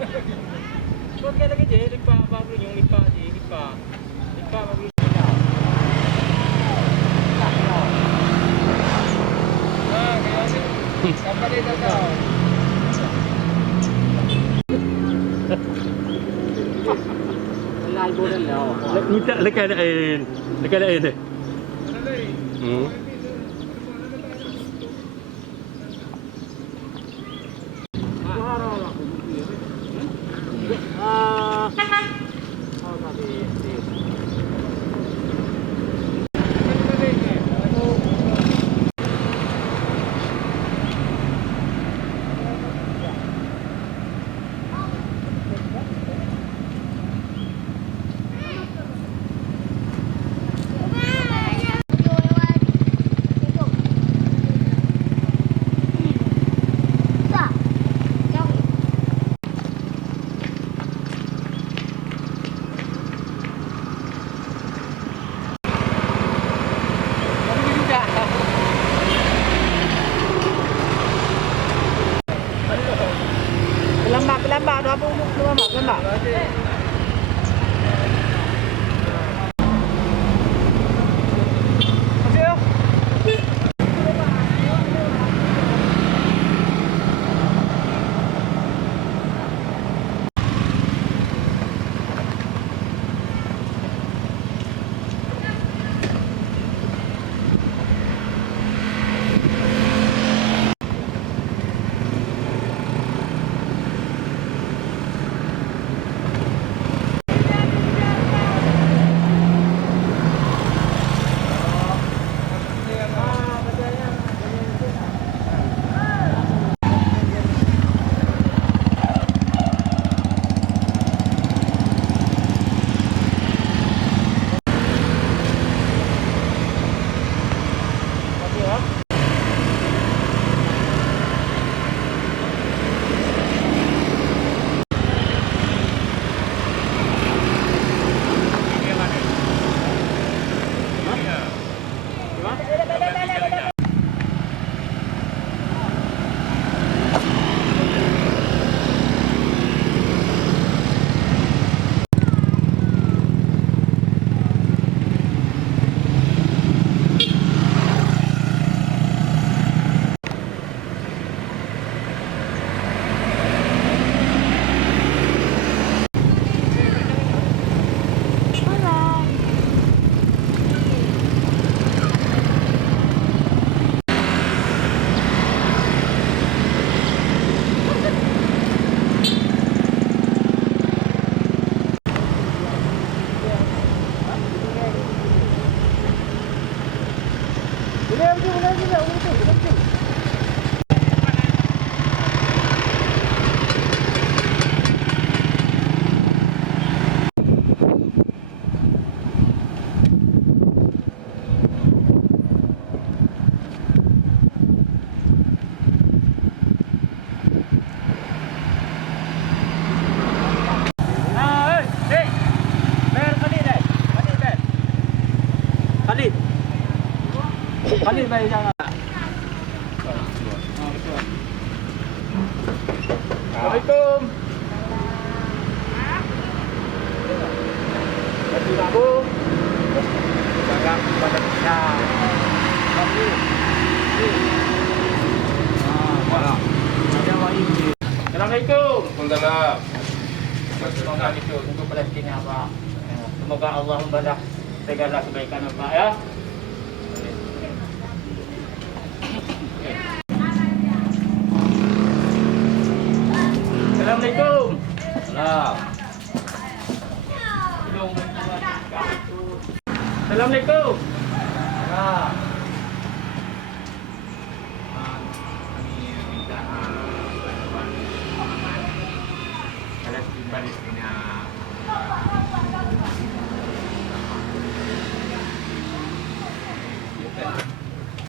Huwag ka lagi dyan, lipa, bago yung lipa, lipa. Lipa, bago yung kaya sih, kapan itu kau? Lai boleh lah. Minta lekat air. Lekat air tu. Hmm. Pelambak, dah pun pelambak. Khalid bayar jangan. Assalamualaikum. Assalamualaikum. Jangan pada kita. Assalamualaikum. Waalaikumsalam. Semoga itu untuk Palestina Pak. Semoga Allah membalas segala kebaikan Pak ya. Assalamualaikum. Salam. Assalamualaikum. Salam. Palestina.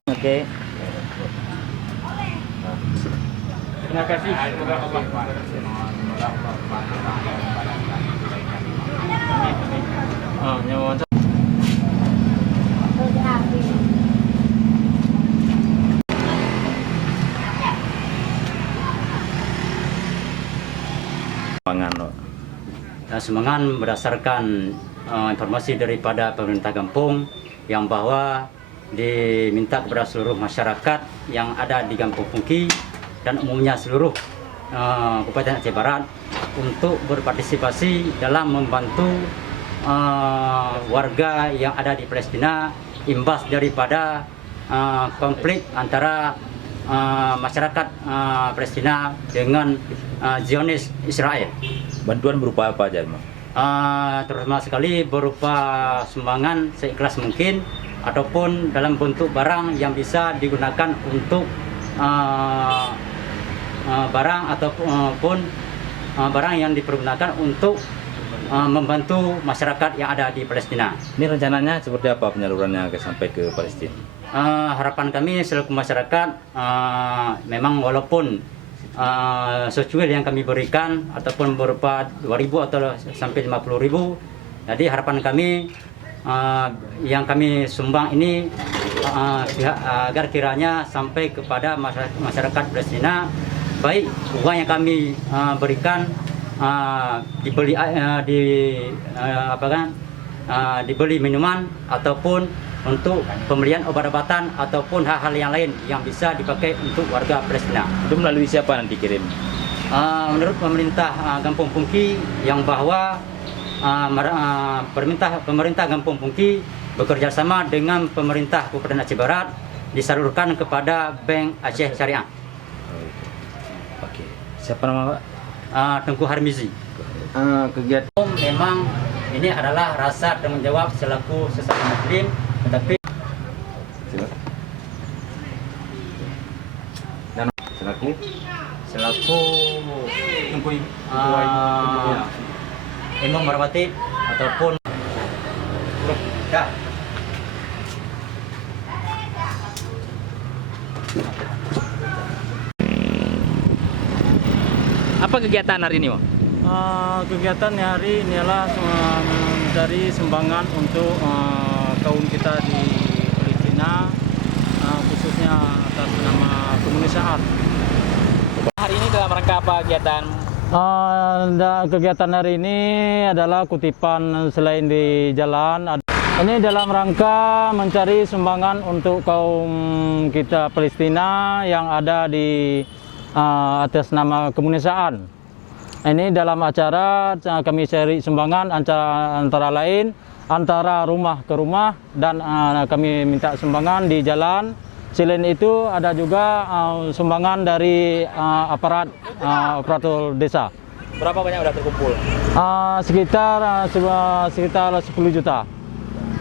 Oke. Terima kasih. Semoga Allah nyawa Sumbangan berdasarkan informasi daripada pemerintah kampung yang bahwa diminta kepada seluruh masyarakat yang ada di Kampung Pungki dan umumnya seluruh Kabupaten Aceh Barat untuk berpartisipasi dalam membantu warga yang ada di Palestina imbas daripada konflik antara masyarakat Palestina dengan Zionis Israel. Bantuan berupa apa aja, Mas? Terutama sekali berupa sumbangan seikhlas mungkin ataupun dalam bentuk barang yang bisa digunakan untuk barang ataupun barang yang dipergunakan untuk membantu masyarakat yang ada di Palestina. Ini rencananya seperti apa penyalurannya sampai ke Palestina? Harapan kami selaku masyarakat memang walaupun secuil yang kami berikan ataupun berupa 2.000 atau sampai 50.000, jadi harapan kami yang kami sumbang ini agar kiranya sampai kepada masyarakat Palestina, baik uang yang kami berikan dibeli dibeli minuman ataupun untuk pembelian obat-obatan ataupun hal-hal yang lain yang bisa dipakai untuk warga Palestina. Itu melalui siapa nanti kirim? Menurut pemerintah Kampung Pungki yang bahwa pemerintah Kampung Pungki bekerja sama dengan pemerintah Kabupaten Aceh Barat disalurkan kepada Bank Aceh Syariah. Oke. Siapa nama Pak? Tengku Harmizi. Kegiatan Memang ini adalah rasa tanggung jawab selaku sesama muslim, tetapi selaku Imam Marwati ataupun ya. Apa kegiatan hari ini, Pak? Kegiatan hari ini adalah mencari sumbangan untuk kaum kita di Palestina, khususnya atas nama kemanusiaan. Hari ini dalam rangka apa kegiatan? Kegiatan hari ini adalah kutipan selain di jalan. Ini dalam rangka mencari sumbangan untuk kaum kita Palestina yang ada di atas nama kemanusiaan. Ini dalam acara kami cari sumbangan antara lain antara rumah ke rumah dan kami minta sumbangan di jalan. Selain itu ada juga sumbangan dari aparatur desa. Berapa banyak udah terkumpul? Sekitar 10 juta.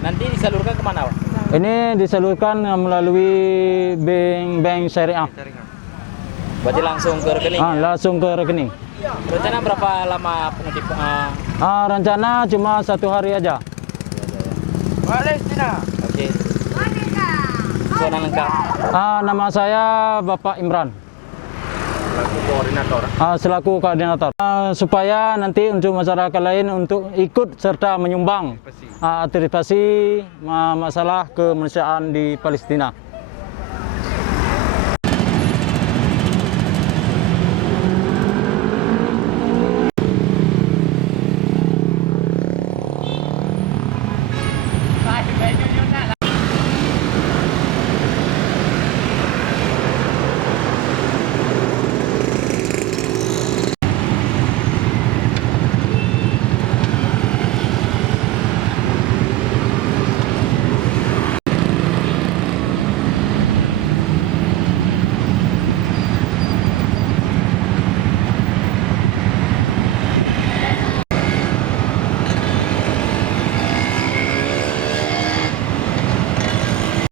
Nanti disalurkan kemana, Pak? Ini disalurkan melalui bank syariah. Berarti langsung ke rekening? Langsung ke rekening. Rencana berapa lama pengutip? Rencana cuma 1 hari aja. Palestina. Oke. Zona lengkap. Nama saya Bapak Imran. Selaku koordinator. Selaku koordinator. Supaya nanti untuk masyarakat lain untuk ikut serta menyumbang aktivasi masalah kemanusiaan di Palestina.